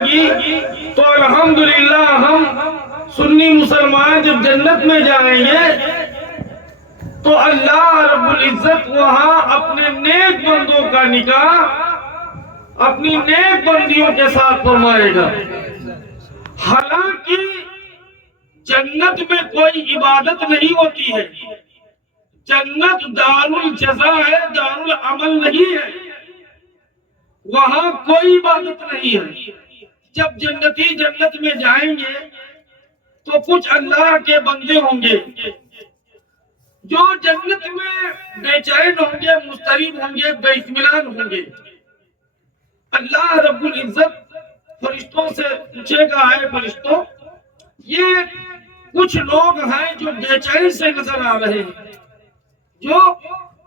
تو الحمدللہ ہم سنی مسلمان جب جنت میں جائیں گے تو اللہ رب العزت وہاں اپنے نیک بندوں کا نکاح اپنی نیک بندیوں کے ساتھ فرمائے گا۔ حالانکہ جنت میں کوئی عبادت نہیں ہوتی ہے، جنت دار الجزا ہے، دار العمل نہیں ہے، وہاں کوئی عبادت نہیں ہے۔ جب جنتی جنت میں جائیں گے تو کچھ اللہ کے بندے ہوں گے جو جنت میں بے چین ہوں گے، مضطرب ہوں گے، بے اطمینان ہوں گے۔ اللہ رب العزت فرشتوں سے پوچھے گا، اے فرشتوں، یہ کچھ لوگ ہیں جو بے چین سے نظر آ رہے ہیں، جو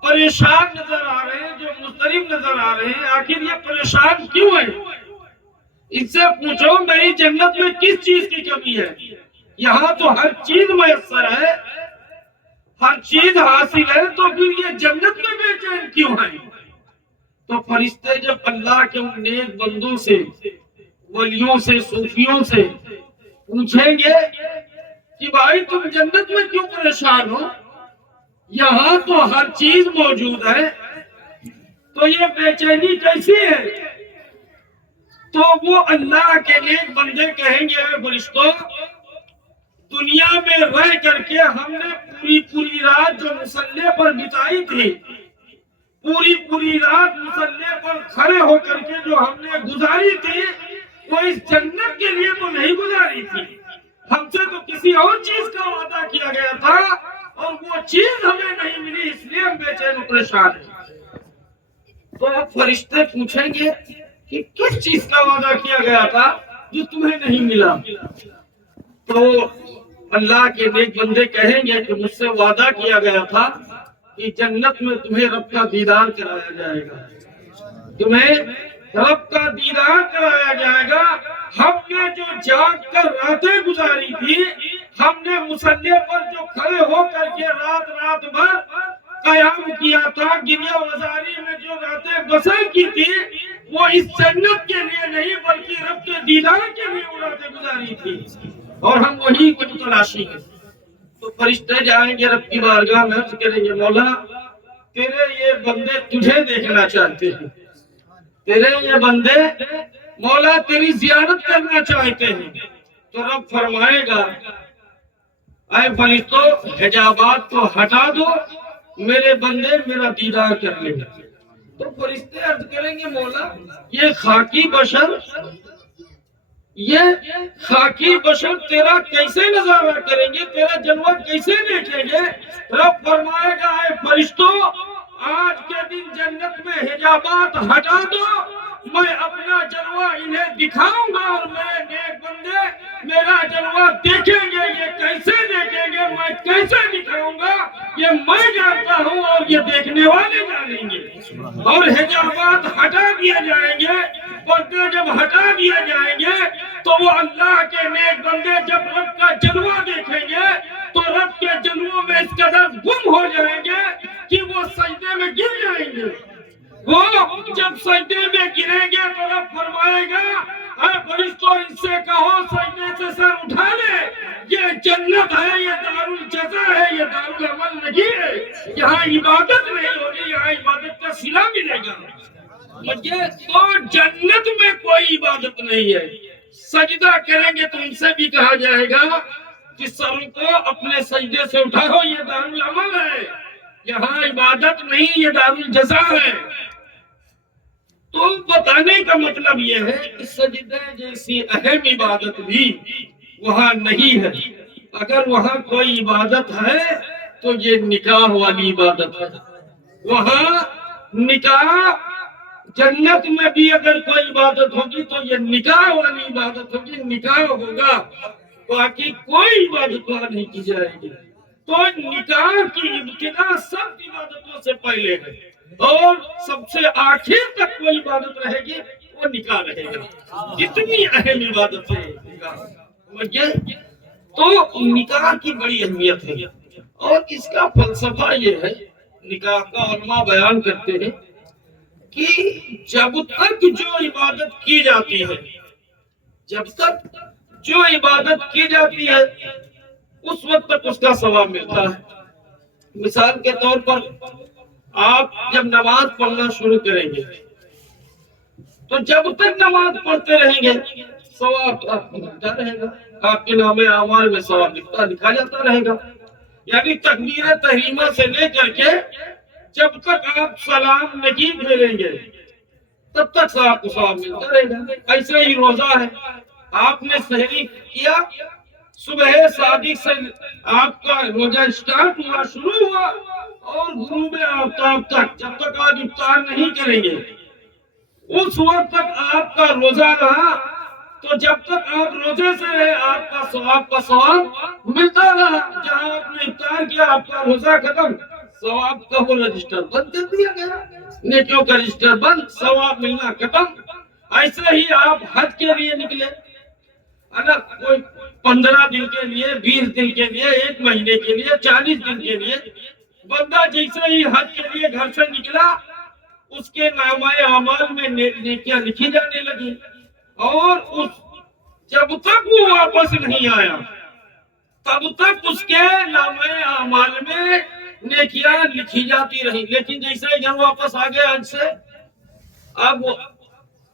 پریشان نظر آ رہے ہیں، جو مضطرب نظر آ رہے ہیں، آخر یہ پریشان کیوں ہیں؟ اس سے پوچھو میری جنت میں کس چیز کی کمی ہے؟ یہاں تو ہر چیز میسر ہے، ہر چیز حاصل ہے، تو پھر یہ جنت میں بے چین کیوں ہے؟ تو فرشتے جب اللہ کے ان نیک بندوں سے، ولیوں سے، صوفیوں سے پوچھیں گے کہ بھائی تم جنت میں کیوں پریشان ہو؟ یہاں تو ہر چیز موجود ہے، تو یہ بے چینی کیسی ہے؟ تو وہ اللہ کے نیک بندے کہیں گے، اے فرشتوں، دنیا میں رہ کر کے ہم نے پوری رات جو مصلے پر بتائی تھی، پوری رات مصلے پر کھڑے ہو کر کے جو ہم نے گزاری تھی، وہ اس جنت کے لیے تو نہیں گزاری تھی، ہم سے تو کسی اور چیز کا وعدہ کیا گیا تھا اور وہ چیز ہمیں نہیں ملی، اس لیے ہم بے چین و پریشان ہیں۔ تو فرشتے پوچھیں گے کہ کس چیز کا وعدہ کیا گیا تھا جو تمہیں نہیں ملا؟ تو اللہ کے نیک بندے کہیں گے کہ مجھ سے وعدہ کیا گیا تھا کہ جنت میں تمہیں رب کا دیدار کرایا جائے گا، تمہیں رب کا دیدار کرایا جائے گا۔ ہم نے جو جاگ کر راتیں گزاری تھی، ہم نے مصلے پر جو کھڑے ہو کر کے رات بھر قیام کیا تھا، گریہ وزاری میں جو راتیں بسر کی تھی، وہ اس جنت کے لیے نہیں بلکہ رب کے دیدار کے لیے وہ راتیں گزاری تھی، اور ہم وہی کی تلاشی ہیں۔ تو فرشتے جائیں گے رب کی بارگاہ میں، عرض کریں گے، مولا تیرے یہ بندے تجھے دیکھنا چاہتے ہیں، تیرے یہ بندے مولا تیری زیارت کرنا چاہتے ہیں۔ تو رب فرمائے گا، اے فرشتوں، حجابات کو ہٹا دو، میرے بندے میرا دیدار کر لیں۔ تو فرشتے عرض کریں گے، مولا یہ خاکی بشر تیرا کیسے نظارہ کریں گے، تیرا جلوہ کیسے دیکھیں گے؟ رب فرمائے گا، اے فرشتوں، آج کے دن جنت میں حجابات ہٹا دو، میں اپنا جلوہ انہیں دکھاؤں گا، اور میرے نیک بندے میرا جلوہ دیکھیں گے۔ یہ کیسے دیکھیں گے، میں کیسے دکھاؤں گا، یہ میں جانتا ہوں اور یہ دیکھنے والے جانیں گے۔ اور حجابات ہٹا دیا جائیں گے، پردے جب ہٹا دیا جائیں گے تو وہ اللہ کے نیک بندے جب رب کا جلوہ دیکھیں گے تو رب کے جلووں میں اس قدر گم ہو جائیں گے کہ وہ سجدے میں گر جائیں گے۔ وہ جب سجدے میں گریں گے تو رب فرمائے گا، اے فرشتوں ان سے کہو سجدے سے سر اٹھا لے، یہ جنت ہے، یہ دار الجزا ہے، یہ دار العمل نہیں ہے، یہاں عبادت نہیں ہوگی، یہاں عبادت کا صلہ ملے گا۔ تو جنت میں کوئی عبادت نہیں ہے۔ سجدہ کریں گے تو ان سے بھی کہا جائے گا کہ سر کو اپنے سجدے سے اٹھاؤ، یہ دار العمل ہے، یہاں عبادت نہیں، یہ دار الجزا ہے۔ تو بتانے کا مطلب یہ ہے کہ سجدے جیسی اہم عبادت بھی وہاں نہیں ہے۔ اگر وہاں کوئی عبادت ہے تو یہ نکاح والی عبادت ہے۔ وہاں نکاح، جنت میں بھی اگر کوئی عبادت ہوگی تو یہ نکاح والی عبادت ہوگی، نکاح ہوگا، باقی کوئی عبادت وہاں نہیں کی جائے گی۔ تو نکاح کی ابتدا سب عبادتوں سے پہلے ہے، اور سب سے آخر تک کوئی عبادت رہے گی وہ نکاح رہے گا۔ اتنی اہم عبادت ہے نکاح۔ تو نکاح کی بڑی اہمیت ہے، اور اس کا فلسفہ یہ ہے، نکاح کا علماء بیان کرتے ہیں کہ جب تک جو عبادت کی جاتی ہے جب تک جو عبادت کی جاتی ہے اس وقت تک اس کا ثواب ملتا ہے۔ مثال کے طور پر آپ جب نماز پڑھنا شروع کریں گے تو جب تک نماز پڑھتے رہیں گے ثواب آپ کو ملتا رہے گا، آپ کے نام اعمال میں ثواب لکھا جاتا رہے گا۔ یعنی تکبیر تحریمہ سے لے کر کے جب تک آپ سلام نہیں پھیریں گے تب تک آپ کو ثواب ملتا رہے گا۔ ایسے ہی روزہ ہے، آپ نے سحری کیا، صبح صادق سے آپ کا روزہ سٹارٹ ہوا، شروع ہوا، اور غروب آفتاب تک جب تک آپ افطار نہیں کریں گے اس وقت تک آپ کا روزہ رہا، تو جب تک آپ روزے سے رہے آپ کا ثواب ملتا رہا۔ جہاں آپ نے افطار کیا آپ کا روزہ ختم، ثواب کا وہ رجسٹر بند کر دیا گیا، نیکیوں کا رجسٹر بند، ثواب ملنا ختم۔ ایسے ہی آپ حج کے لیے نکلے، اگر کوئی 15 دن کے لیے، 20 دن کے لیے، 1 مہینے کے لیے، 40 دن کے لیے بندہ جیسے ہی حج کے لیے گھر سے نکلا اس کے نامہ اعمال میں نیکیاں لکھی جانے لگی، اور جب تک وہ واپس نہیں آیا تب تک اس کے نامہ اعمال میں نیکیاں لکھی جاتی رہی۔ لیکن جیسے ہی گھر واپس آ گیا حج سے، اب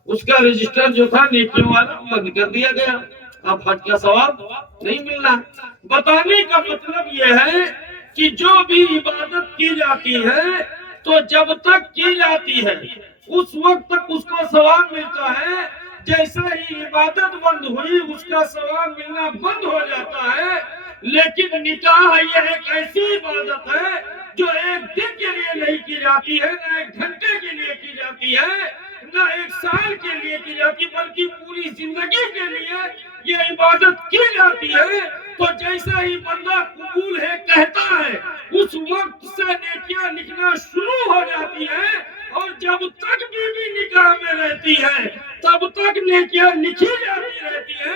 اس کا رجسٹر جو تھا نیکیوں والا بند کر دیا گیا، اب حج کا ثواب نہیں ملنا۔ بتانے کا مطلب یہ ہے کہ جو بھی عبادت کی جاتی ہے تو جب تک کی جاتی ہے اس وقت تک اس کو ثواب ملتا ہے، جیسے ہی عبادت بند ہوئی اس کا ثواب ملنا بند ہو جاتا ہے۔ لیکن نکاح یہ ایک ایسی عبادت ہے جو 1 دن کے لیے نہیں کی جاتی ہے، نہ 1 گھنٹے کے لیے کی جاتی ہے، نہ 1 سال کے لیے کی جاتی، بلکہ پوری زندگی کے لیے یہ عبادت کی جاتی ہے۔ تو جیسے ہی بندہ قبول ہے کہتا ہے اس وقت سے نیکیاں لکھنا شروع ہو جاتی ہے، اور جب تک بیوی نکاح میں رہتی ہے تب تک نیکیاں لکھی جاتی رہتی ہے۔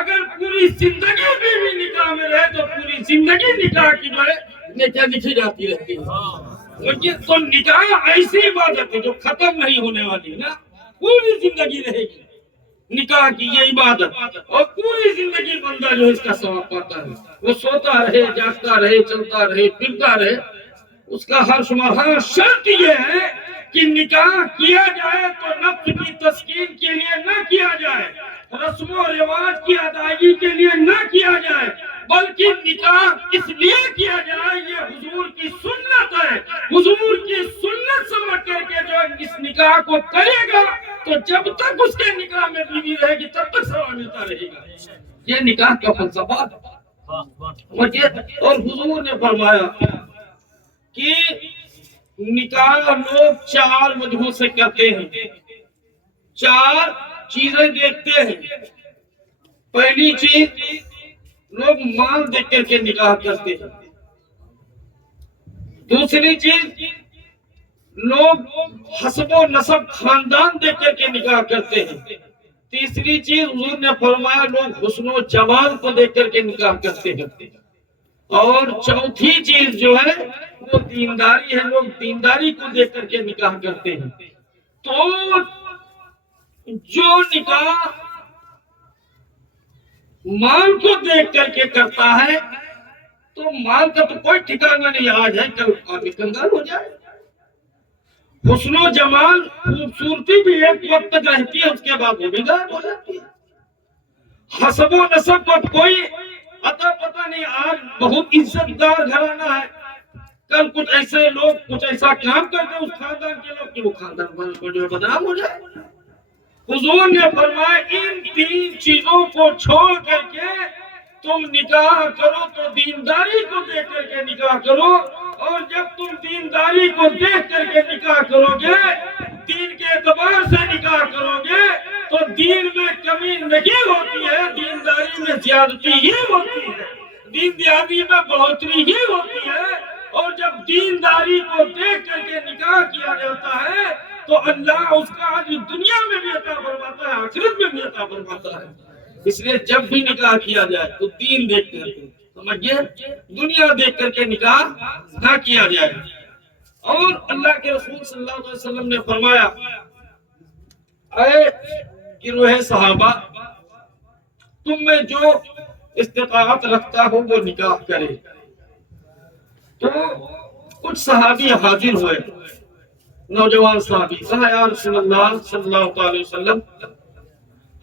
اگر پوری زندگی بیوی نکاح میں رہے تو پوری زندگی نکاح کی نیکیاں لکھی جاتی رہتی ہے۔ تو نکاح ایسی عبادت ہے جو ختم نہیں ہونے والی، نا پوری زندگی رہے گی نکاح کی یہ عبادت، اور پوری زندگی بندہ جو اس کا ثواب پاتا ہے، وہ سوتا رہے، جاگتا رہے، چلتا رہے، پھرتا رہے، اس کا ہر شمار۔ ہاں شرط یہ ہے کہ نکاح کیا جائے تو نفس کی تسکین کے لیے نہ کیا جائے، رسم و رواج کی ادائیگی کے لیے نہ کیا جائے، بلکہ نکاح اس لیے کیا جائے یہ حضور کی سنت ہے۔ حضور کی سنت سمجھ کر کے جو اس نکاح کو کرے گا تو جب تک اس کے نکاح میں بیوی رہے گی تب تک ثواب ملتا رہے گا۔ یہ نکاح کا فلسفہ ہے۔ اور حضور نے فرمایا کہ نکاح لوگ 4 وجہوں سے کرتے ہیں، 4 چیزیں دیکھتے ہیں۔ پہلی چیز لوگ مال دیکھ کر کے نکاح کرتے ہیں، دوسری چیز لوگ حسب و نسب خاندان دیکھ کر کے نکاح کرتے ہیں، تیسری چیز حضور نے فرمایا لوگ حسن و جمال کو دیکھ کر کے نکاح کرتے ہیں، اور چوتھی چیز جو ہے وہ دینداری ہے، لوگ دینداری کو دیکھ کر کے نکاح کرتے ہیں۔ تو جو نکاح مال کو دیکھ کر کے کرتا ہے تو مال کا تو کوئی ٹھکانہ نہیں، آج ہے کل آگے کنگال ہو جائے۔ حسن و جمال خوبصورتی بھی ایک وقت تک رہتی ہے، اس کے بعد وہ بھی غائب ہو جاتی ہے۔ حسب و نسب کا کوئی عطا پتہ نہیں، آج بہت عزت دار گھرانہ ہے، کل کچھ ایسے لوگ کچھ ایسا کام کرتے ہیں اس خاندان کے لوگ کہ وہ خاندان جو بدنام ہو جائے۔ حضور نے فرمایا ان 3 چیزوں کو چھوڑ کر کے تم نکاح کرو تو دینداری کو دیکھ کر کے نکاح کرو، اور جب تم دینداری کو دیکھ کر کے نکاح کرو گے، دین کے اعتبار سے نکاح کرو گے تو دین میں کمی نہیں ہوتی ہے، دینداری میں زیادتی ہی ہوتی ہے، دینداری میں بڑھوتری ہی ہوتی ہے۔ اور جب دینداری کو دیکھ کر کے نکاح کیا جاتا ہے تو اللہ اس کا آج دنیا میں بھی عطا فرماتا ہے، آخرت میں بھی عطا فرماتا ہے۔ اس لیے جب بھی نکاح کیا جائے تو دین دیکھ کر کے، سمجھئے، دنیا دیکھ کر کے نکاح نہ کیا جائے۔ اور اللہ کے رسول صلی اللہ علیہ وسلم نے فرمایا اے گروہ صحابہ، تم میں جو استطاعت رکھتا ہو وہ نکاح کرے۔ تو کچھ صحابی حاضر ہوئے، نوجوان صحابی، کہا یا رسول اللہ صلی اللہ علیہ وسلم،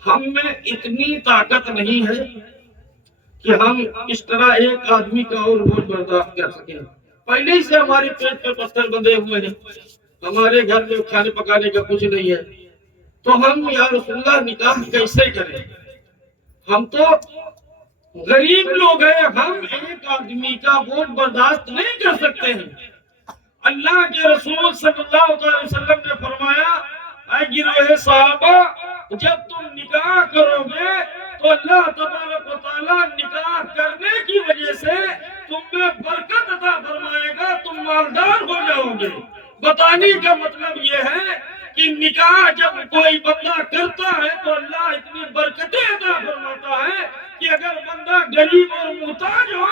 ہم میں اتنی طاقت نہیں ہے کہ ہم اس طرح ایک آدمی کا اور بوجھ برداشت کر سکیں، پہلے ہی سے ہمارے پیٹ پہ پتھر بندھے ہوئے ہیں، ہمارے گھر میں کھانے پکانے کا کچھ نہیں ہے، تو ہم یا رسول اللہ نکاح کیسے کریں؟ ہم تو غریب لوگ ہیں، ہم ایک آدمی کا بوجھ برداشت نہیں کر سکتے ہیں۔ اللہ کے رسول صلی اللہ علیہ وسلم نے فرمایا، اے گروہ صحابہ، جب تم نکاح کرو گے تو اللہ تبارک و تعالیٰ نکاح کرنے کی وجہ سے تم میں برکت عطا فرمائے گا، تم مالدار ہو جاؤ گے۔ بتانے کا مطلب یہ ہے کہ نکاح جب کوئی بندہ کرتا ہے تو اللہ اتنی برکتیں عطا فرماتا ہے کہ اگر بندہ غریب اور محتاج ہو،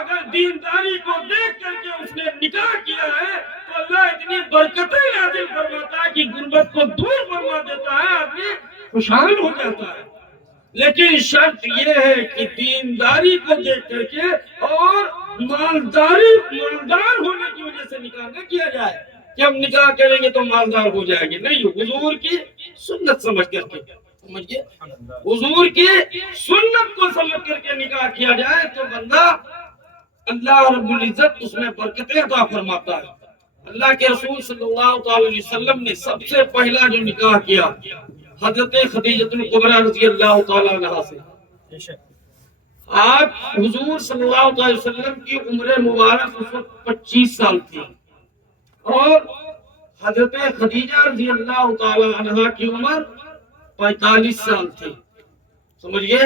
اگر دینداری کو دیکھ کر کے اس نے نکاح کیا ہے تو اللہ اتنی برکتیں نازل فرماتا ہے کہ غربت کو دور فرما دیتا ہے، آدمی خوشحال ہو جاتا ہے۔ لیکن شرط یہ ہے کہ دینداری کو دیکھ کر کے اور مالدار ہونے کی وجہ سے نکاح نہ کیا جائے کہ ہم نکاح کریں گے تو مالدار ہو جائیں گے، نہیں، حضور کی سنت سمجھ کر کے، سمجھئے، حضور کی سنت کو سمجھ کر کے نکاح کیا جائے تو بندہ اللہ رب العزت اس میں برکتیں عطا فرماتا ہے۔ اللہ کے رسول صلی اللہ علیہ وسلم نے سب سے پہلا جو نکاح کیا حضرت خدیجہ الکبریٰ رضی اللہ تعالیٰ عنہا سے۔ آج حضور صلی اللہ علیہ وسلم کی عمر مبارک اس وقت 25 سال تھی اور حضرت خدیجہ رضی اللہ تعالیٰ عنہا کی عمر 45 سال تھی، سمجھئے،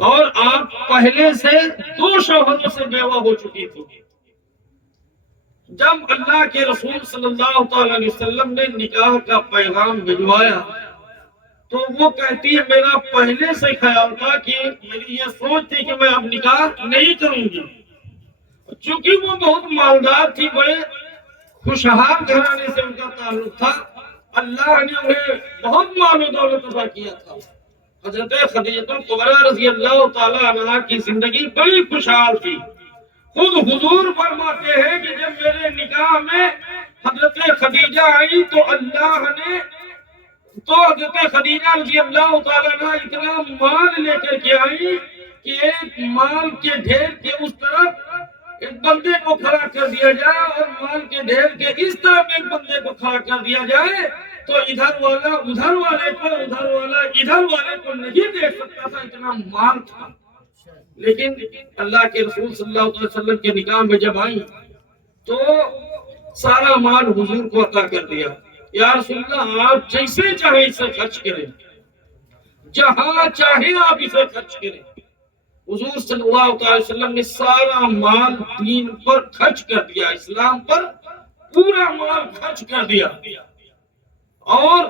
اور آپ پہلے سے 2 شوہروں سے بیوہ ہو چکی تھی۔ جب اللہ کے رسول صلی اللہ علیہ وسلم نے نکاح کا پیغام بھجوایا تو وہ کہتی ہے میرا پہلے سے خیال تھا کہ میری یہ سوچ تھی کہ میں اب نکاح نہیں کروں گی، چونکہ وہ بہت مالدار تھی، بڑے خوشحال گھرانے سے ان کا تعلق تھا، اللہ نے انہیں بہت مال و دولت عطا کیا تھا۔ حضرت خدیجہ الکبریٰ رضی اللہ تعالی عنہا کی زندگی بڑی خوشحال تھی۔ خود حضور فرماتے ہیں کہ جب میرے نکاح میں حضرت خدیجہ آئی تو حضرت خدیجہ رضی اللہ تعالیٰ عنہ اتنا مال لے کر کے آئی کہ ایک مال کے ڈھیر کے اس طرف ایک بندے کو کھڑا کر دیا جائے اور مال کے ڈھیر کے اس طرف ایک بندے کو کھڑا کر دیا جائے تو ادھر والا ادھر والے کو، ادھر والا ادھر والے کو نہیں دیکھ سکتا تھا، اتنا مال تھا۔ لیکن اللہ کے رسول صلی اللہ علیہ وسلم کے نکاح میں جب آئی تو سارا مال حضور کو عطا کر دیا، یا رسول اللہ آپ جیسے چاہے اسے خرچ کریں، جہاں چاہے آپ اسے خرچ کریں۔ حضور صلی اللہ علیہ وسلم نے سارا مال دین پر خرچ کر دیا، اسلام پر پورا مال خرچ کر دیا۔ اور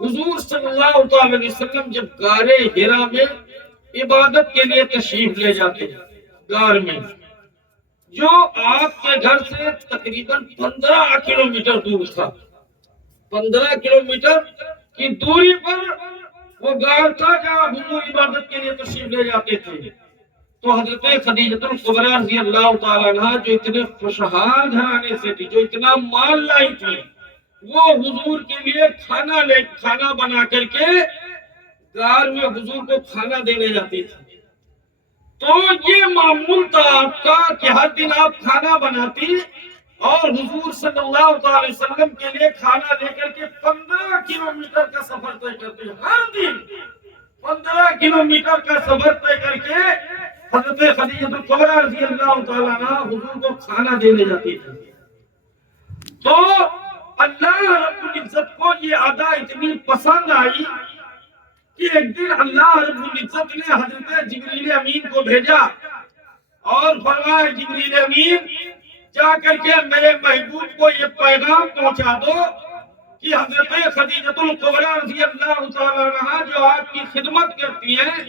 حضور صلی اللہ علیہ وسلم جب غار حرا میں عبادت کے لیے تشریف لے جاتے ہیں، غار میں جو آپ کے گھر سے تقریباً 15 کلومیٹر دور تھا، 15 کلومیٹر کی دوری پر وہ غار تھا جہاں حضور عبادت کے لیے تشریف لے جاتے تھے۔ تو حضرت خدیجہ الکبریٰ رضی اللہ تعالیٰ عنہا جو اتنے خوشحال گھرانے سے تھی، جو اتنا مال لائی تھی، وہ حضور کے لیے کھانا بنا کر کے غار میں حضور کو کھانا دینے جاتی تھی۔ تو یہ معمول تھا آپ کا کہ ہر دن آپ کھانا بناتی اور حضور صلی اللہ علیہ وسلم کے لیے کھانا لے کر کے 15 کلومیٹر کا سفر طے کرتے، ہر دن 15 کلومیٹر کا سفر طے کر کے حضرت خدیجہ الکبریٰ رضی اللہ تعالیٰ عنہا حضور کو کھانا دینے جاتی تھی۔ تو اللہ رب العزت کو یہ ادا اتنی پسند آئی کہ ایک دن اللہ رب العزت نے حضرت جبریل امین کو بھیجا اور فرمایا جبریل امین جا کر کے میرے محبوب کو یہ پیغام پہنچا دو کہ حضرت خدیجہ الکبریٰ رضی اللہ تعالیٰ عنہا جو آپ کی خدمت کرتی ہیں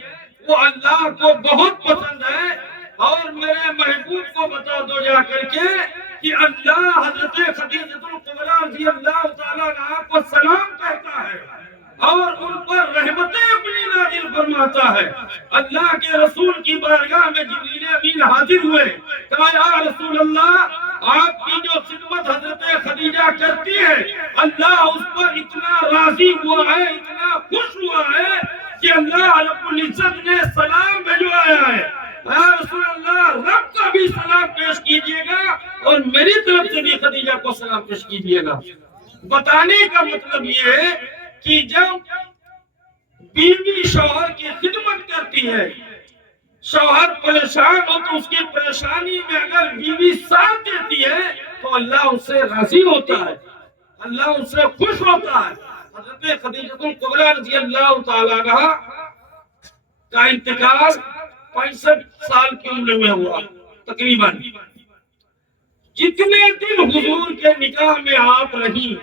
وہ اللہ کو بہت پسند ہے، اور میرے محبوب کو بتا دو جا کر کے کہ اللہ حضرت خدیجہ الکبریٰ رضی اللہ تعالیٰ عنہا کو سلام کہتا ہے اور ان پر رحمتیں اپنی نازل فرماتا ہے۔ ہے. اللہ کے رسول کی بارگاہ میں جبریل امین حاضر ہوئے. کہا یا رسول اللہ آپ کی جو خدمت حضرت خدیجہ کرتی ہے اللہ اس پر اتنا راضی ہوا ہے, اتنا خوش ہوا ہے کہ اللہ رب العزت نے سلام بھیجوایا ہے. یا رسول اللہ رب کا بھی سلام پیش کیجئے گا اور میری طرف سے بھی خدیجہ کو سلام پیش کیجئے گا. بتانے کا مطلب یہ ہے کہ جب بیوی شوہر کی خدمت کرتی ہے, شوہر پریشان ہو تو اس کی پریشانی میں اگر بیوی ساتھ دیتی ہے تو اللہ اس سے راضی ہوتا ہے, اللہ اس سے خوش ہوتا ہے. حضرت خدیجہ الکبریٰ رضی اللہ تعالیٰ عنہا کا انتقال 65 سال کی عمر میں ہوا تقریباً. جتنے دن حضور کے نکاح میں آپ رہی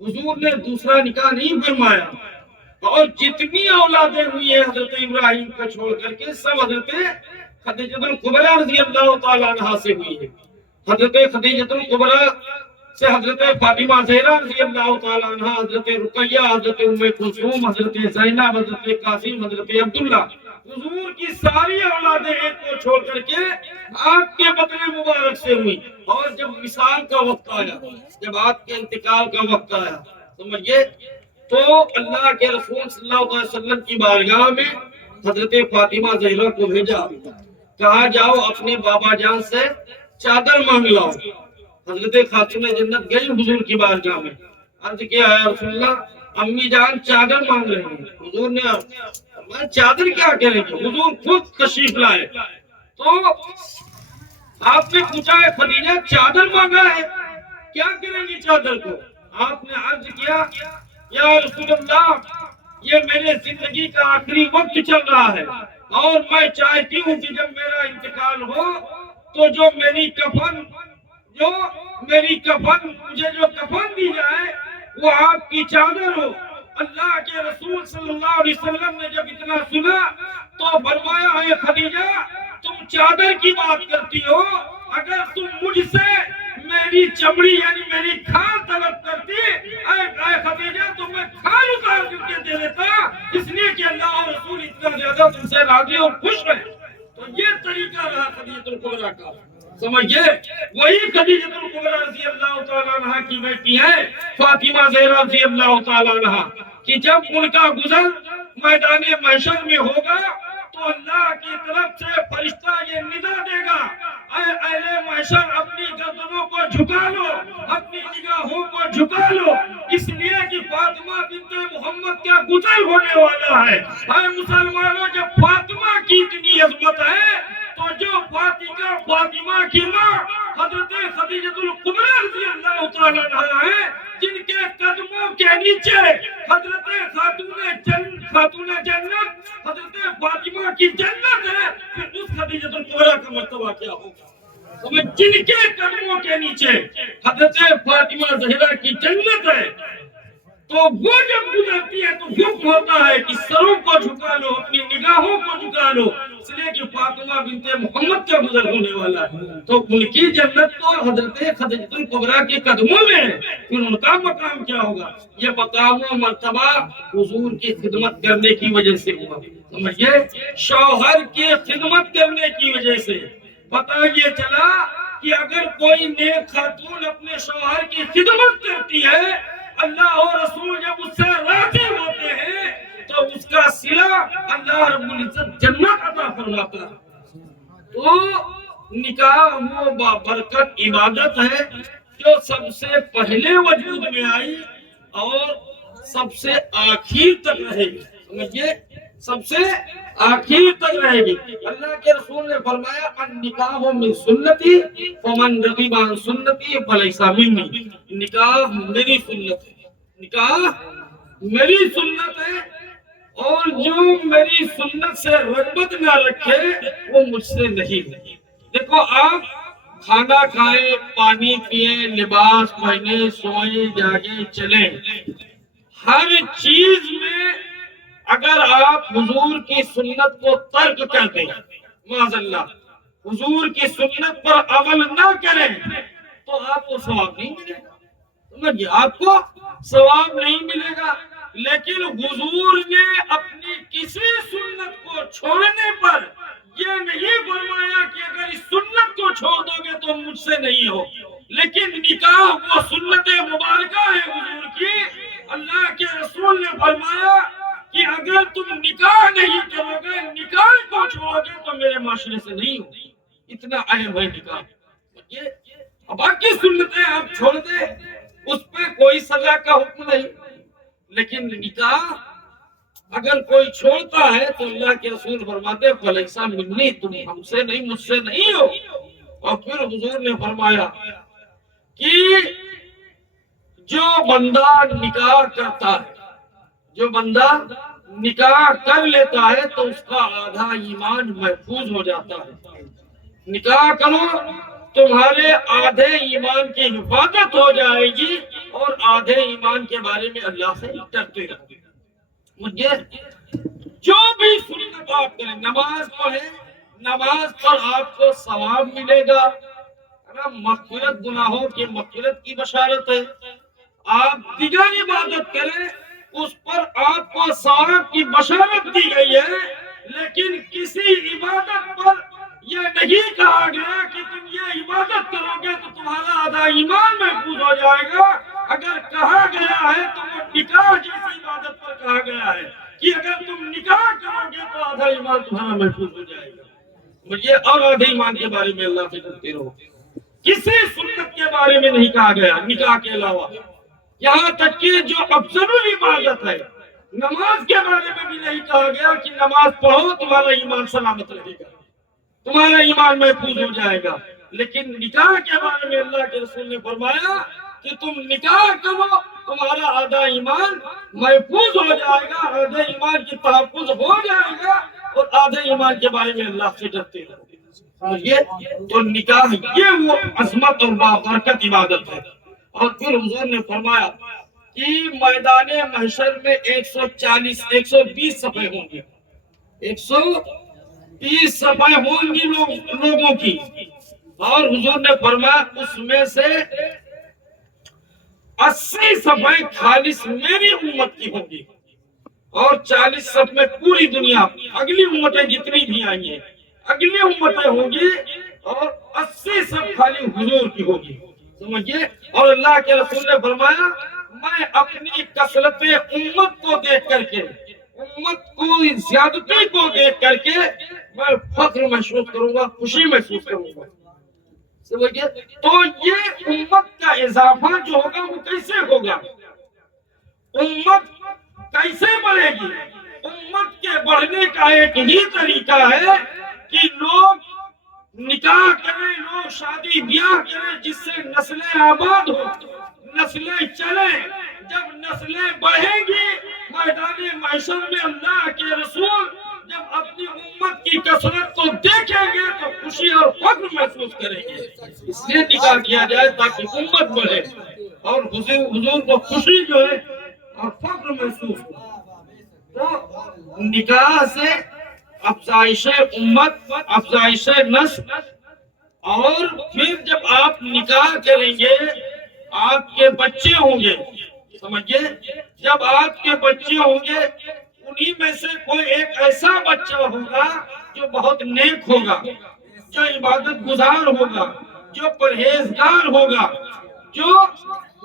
حضور نے دوسرا نکاح نہیں فرمایا, اور جتنی اولادیں ہوئی ہیں حضرت ابراہیم کو چھوڑ کر کے سب حضرت خدیجہ الکبریٰ رضی اللہ تعالیٰ عنہا سے ہوئی ہے. حضرت خدیجہ الکبریٰ سے حضرت فاطمہ زہرا رضی اللہ تعالیٰ عنہا, حضرت رقیہ, حضرت ام کلثوم, حضرت زینب, حضرت قاسم, حضرت عبداللہ, حضور کی ساری اولادیں ایک کو چھوڑ کر کے آپ کے بدن مبارک سے ہوئی. اور جب وصال کا وقت آیا, جب آپ کے انتقال کا وقت آیا سمجھئے, تو اللہ کے رسول صلی اللہ علیہ وسلم کی بارگاہ میں حضرت فاطمہ زہرا کو بھیجا. کہا جاؤ اپنے بابا جان سے چادر مانگ لاؤ. حضرت خاتون جنت گئی حضور کی بارگاہ میں, عرض کیا ہے رسول اللہ امی جان چادر مانگ رہے ہیں. حضور نے میں چادر کیا کریں گے, حضور خود تشریف لائے. تو آپ نے پوچھا ہے خدیجہ چادر مانگا ہے, کیا کریں گی چادر کو؟ آپ نے عرض کیا یا رسول اللہ یہ میرے زندگی کا آخری وقت چل رہا ہے اور میں چاہتی ہوں کہ جب میرا انتقال ہو تو جو میری کفن مجھے جو کفن دی جائے وہ آپ کی چادر ہو. اللہ کے رسول صلی اللہ علیہ وسلم نے جب اتنا سنا تو فرمایا ہے خدیجہ تم چادر کی بات کرتی ہو, اگر تم مجھ سے میری چمڑی یعنی میری کھال طلب کرتی اے خدیجہ تو میں کھال اتار کر کے دے دیتا, اس لیے کہ اللہ اور رسول اتنا زیادہ تم سے راضی اور خوش رہے. تو یہ طریقہ رہا خدیجہ الکبریٰ کا. سمجھئے وہی خدیجہ الکبریٰ رضی اللہ تعالیٰ عنہ کی بیٹی ہے فاطمہ زہرا رضی اللہ تعالیٰ عنہ, کہ جب ان کا گزر میدان محشر میں ہوگا تو اللہ کی طرف سے فرشتہ یہ ندا دے گا اے اہل محشر اپنی گردنوں کو جھکا لو, اپنی نگاہوں کو جھکا لو, اس لیے کہ فاطمہ بنت محمد کا گزر ہونے والا ہے. اے مسلمانوں جب فاطمہ کی اتنی عظمت ہے تو جو فاطمہ کی ماں حضرت خدیجہ الکبریٰ رضی اللہ تعالیٰ عنہا ہے جن کے قدموں کے نیچے حضرت خاتون جنت حضرت فاطمہ کی جنت ہے, پھر اس خدیجہ الکبریٰ کا مرتبہ کیا ہوگا؟ جن کے قدموں کے نیچے حضرت فاطمہ زہرا کی جنت ہے تو وہ جب گزرتی ہے تو حکم ہوتا ہے کہ سروں کو جھکا لو, اپنی نگاہوں کو جھکا لو, اس لیے کہ فاطمہ بنت محمد کا گزر ہونے والا ہے. تو ان کی جنت تو حضرت خدیجہ الکبریٰ کے قدموں میں ہے, پھر ان کا مقام کیا ہوگا؟ یہ مقام و مرتبہ حضور کی خدمت کرنے کی وجہ سے ہوا. سمجھئے شوہر کی خدمت کرنے کی وجہ سے پتہ یہ چلا کہ اگر کوئی نیک خاتون اپنے شوہر کی خدمت کرتی ہے اللہ اور رسول جب اس سے راضی ہوتے ہیں تو اس کا صلہ اللہ رب العزت جنت عطا فرماتا ہے. تو نکاح وہ بابرکت عبادت ہے جو سب سے پہلے وجود میں آئی اور سب سے آخر تک رہے گی. سمجھئے سب سے آخر تک رہے گی. اللہ کے رسول نے فرمایا النکاح من سنتی فمن رغب عن سنتی فلیس منی. نکاح میری سنت ہے, نکاح میری سنت ہے, اور جو میری سنت سے رغبت نہ رکھے وہ مجھ سے نہیں ہے. دیکھو آپ کھانا کھائیں, پانی پیئیں, لباس پہنے, سوئیں, جاگیں, چلیں, ہر چیز میں اگر آپ حضور کی سنت کو ترک کر دیں, معاذ اللہ حضور کی سنت پر عمل نہ کریں تو آپ کو ثواب نہیں ملے گا. آپ کو ثواب نہیں ملے گا. لیکن حضور نے اپنی کسی سنت کو چھوڑنے پر یہ نہیں فرمایا کہ اگر اس سنت کو چھوڑ دو گے تو مجھ سے نہیں ہو، لیکن نکاح وہ سنت مبارکہ ہے حضور کی۔ اللہ کے رسول نے فرمایا کہ اگر تم نکاح نہیں کرو گے، نکاح کو چھوڑو گے تو میرے معاشرے سے نہیں ہو۔ اتنا اہم ہے نکاح۔ باقی سنتیں آپ چھوڑ دیں، اس پہ کوئی سزا کا حکم نہیں، لیکن نکاح اگر کوئی چھوڑتا ہے تو اللہ کے رسول فرماتے فلیسا منی، تم ہم سے نہیں، مجھ سے نہیں ہو۔ اور پھر حضور نے فرمایا کہ جو بندہ نکاح کرتا ہے، جو بندہ نکاح کر لیتا ہے تو اس کا آدھا ایمان محفوظ ہو جاتا ہے۔ نکاح کرو، تمہارے آدھے ایمان کی حفاظت ہو جائے گی اور آدھے ایمان کے بارے میں اللہ سے ڈرتے رہو۔ مجھے جو بھی سنت آپ کریں، نماز پڑھیں، نماز پر آپ کو ثواب ملے گا، مغفرت، گناہوں کی مغفرت کی بشارت ہے۔ آپ دیگر عبادت کریں، اس پر آپ کو ثواب کی بشارت دی گئی ہے، لیکن کسی عبادت پر یہ نہیں کہا گیا کہ تم یہ عبادت کرو گے تو تمہارا آدھا ایمان محفوظ ہو جائے گا۔ اگر کہا گیا ہے تو وہ نکاح جیسی عبادت پر کہا گیا ہے کہ اگر تم نکاح کرو گے تو آدھا ایمان تمہارا محفوظ ہو جائے گا۔ مجھے اور آدھے ایمان کے بارے میں اللہ سے ڈرتے رہو۔ کسی سنت کے بارے میں نہیں کہا گیا نکاح کے علاوہ، یہاں تک کہ جو افضل العبادت ہے نماز کے بارے میں بھی نہیں کہا گیا کہ نماز پڑھو تمہارا ایمان سلامت رہے گا، تمہارا ایمان محفوظ ہو جائے گا۔ لیکن نکاح کے بارے میں اللہ کے رسول نے فرمایا کہ تم نکاح کرو، تمہارا آدھا ایمان محفوظ ہو جائے گا، آدھے ایمان کی تحفظ ہو جائے گا، اور آدھے ایمان کے بارے میں اللہ سے ڈرتے رہو۔ تو نکاح یہ وہ عظمت اور بابرکت عبادت ہے۔ اور پھر حضور نے فرمایا کہ میدان محشر میں 120 صفحے ہوں گے، 130 صفحے ہوں گی لوگوں کی، اور حضور نے فرمایا اس میں سے 80 صفحے خالص میری امت کی ہوں گی، اور 40 صفحے پوری دنیا اگلی امتیں جتنی بھی آئی ہیں اگلی امتیں ہوں گی، اور 80 صفحے خالی حضور کی ہوگی، سمجھئے۔ اور اللہ کے رسول نے فرمایا میں اپنی کثرت امت کو دیکھ کر کے، امت کو زیادتی کو دیکھ کر کے میں فخر محسوس کروں گا، خوشی محسوس کروں گا، سمجھئے۔ تو یہ امت کا اضافہ جو ہوگا وہ کیسے ہوگا؟ امت کیسے بڑھے گی؟ امت کے بڑھنے کا ایک ہی طریقہ ہے کہ لوگ نکاح کریں، لوگ شادی بیاہ کریں، جس سے نسلیں آباد ہو، نسلیں چلیں۔ جب نسلیں بڑھیں گی میدان محشر میں اللہ کے رسول جب اپنی امت کی کثرت کو دیکھیں گے تو خوشی اور فخر محسوس کریں گے۔ اس لیے نکاح کیا جائے تاکہ امت بڑھے اور حضور کو خوشی جو ہے اور فخر محسوس ہو۔ تو نکاح سے افزائش امت، افزائش نسل، اور پھر جب آپ نکاح کریں گے آپ کے بچے ہوں گے، سمجھے، جب آپ کے بچے ہوں گے انہی میں سے کوئی ایک ایسا بچہ ہوگا جو بہت نیک ہوگا، جو عبادت گزار ہوگا، جو پرہیزگار ہوگا، جو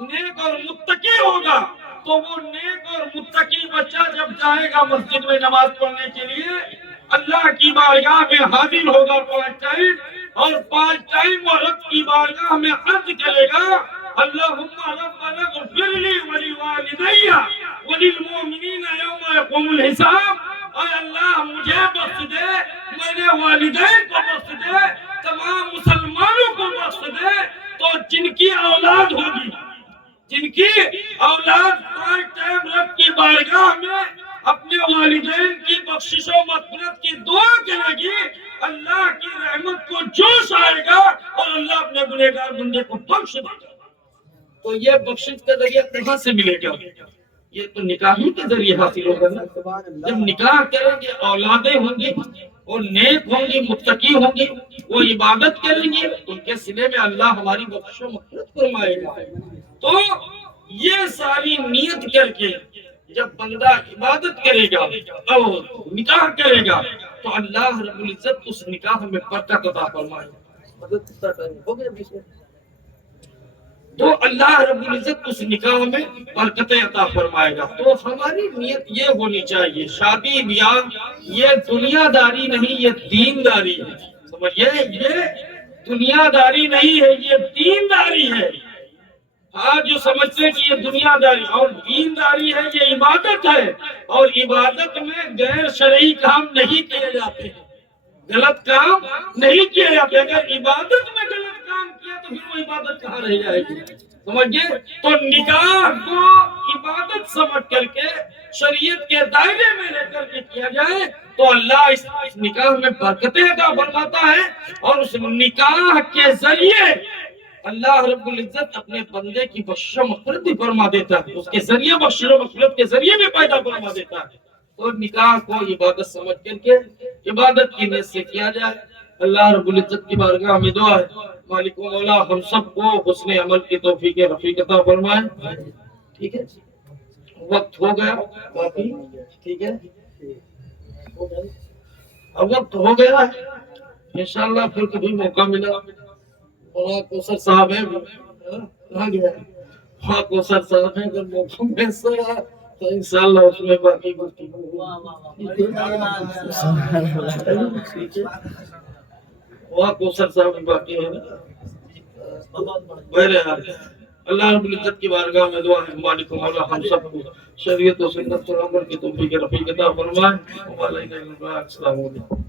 نیک اور متقی ہوگا۔ تو وہ نیک اور متقی بچہ جب جائے گا مسجد میں نماز پڑھنے کے لیے، اللہ کی بارگاہ میں حاضر ہوگا 5 ٹائم، اور 5 ٹائم وہ رب کی بارگاہ میں عرض کرے گا اللہم ربنا اغفر لی ولوالدی وللمؤمنین یوم یقوم الحساب۔ اے اللہ مجھے بخش دے، میرے والدین کو بخش دے، تمام مسلمانوں کو بخش دے۔ تو جن کی اولاد ہوگی، جن کی اولاد 5 ٹائم رب کی بارگاہ میں اپنے والدین کی بخشش و مغفرت کی دعا کرے گی، اللہ کی رحمت کو جوش آئے گا اور اللہ اپنے گنہگار بندے کو بخش دے گا۔ تو یہ بخشش کا ذریعہ کہاں سے ملے گا؟ یہ تو نکاح ہی کے ذریعے حاصل ہوگا نا۔ جب نکاح کریں گے اولادیں ہوں گی، وہ نیک ہوں گی، متقی ہوں گی، وہ عبادت کریں گی، ان کے سلے میں اللہ ہماری بخشش و مغفرت فرمائے گا۔ تو یہ ساری نیت کر کے جب بندہ عبادت کرے گا اور نکاح کرے گا تو اللہ رب العزت اس نکاح میں برکت عطا فرمائے گا، تو اللہ رب العزت اس نکاح میں برکتیں عطا فرمائے گا۔ تو ہماری نیت یہ ہونی چاہیے، شادی بیاہ یہ دنیا داری نہیں، یہ دین داری ہے، سمجھئے؟ یہ دنیا داری نہیں ہے، یہ دین داری ہے۔ آج جو سمجھتے ہیں کہ یہ دنیا داری اور دین داری ہے، یہ عبادت ہے، اور عبادت میں غیر شرعی کام نہیں کیے جاتے ہیں، غلط کام نہیں کیے جاتے۔ اگر عبادت میں غلط کام کیا تو پھر وہ عبادت کہاں رہ جائے گی، سمجھئے؟ تو نکاح کو عبادت سمجھ کر کے شریعت کے دائرے میں لے کر کے کیا جائے تو اللہ اس نکاح میں برکتیں عطا فرماتا ہے، اور اس نکاح کے ذریعے اللہ رب العزت اپنے بندے کی بخشش و مغفرت بھی فرما دیتا ہے، اس کے ذریعے بخشش و مغفرت کے ذریعے بھی پیدا فرما دیتا ہے۔ تو نکاح کو عبادت سمجھ کر کے عبادت کی نیت سے کیا جائے۔ اللہ رب العزت کی بارگاہ میں دعا ہے، مالک و مولا ہم سب کو حسن عمل کی توفیق رفیق عطا فرمائے۔ ٹھیک ہے، وقت ہو گیا کافی، ٹھیک ہے، اب وقت ہو گیا ہے، انشاءاللہ پھر کبھی موقع ملا۔ وہاں کوثر صاحب ہیں، کہاں گیا؟ وہاں کوثر صاحب ہیں، اگر موقع میسر ہے تو انشاءاللہ اس میں باقی گفتگو ہوگی۔ وہاں کوثر صاحب باقی ہے نا، بہرحال اللہ رب العزت کی بارگاہ میں دعا ہے، مالک و مولا ہم سب کو شریعت و سنت پر عمل کی توفیق رفیق عطا فرمائے۔ السلام علیکم۔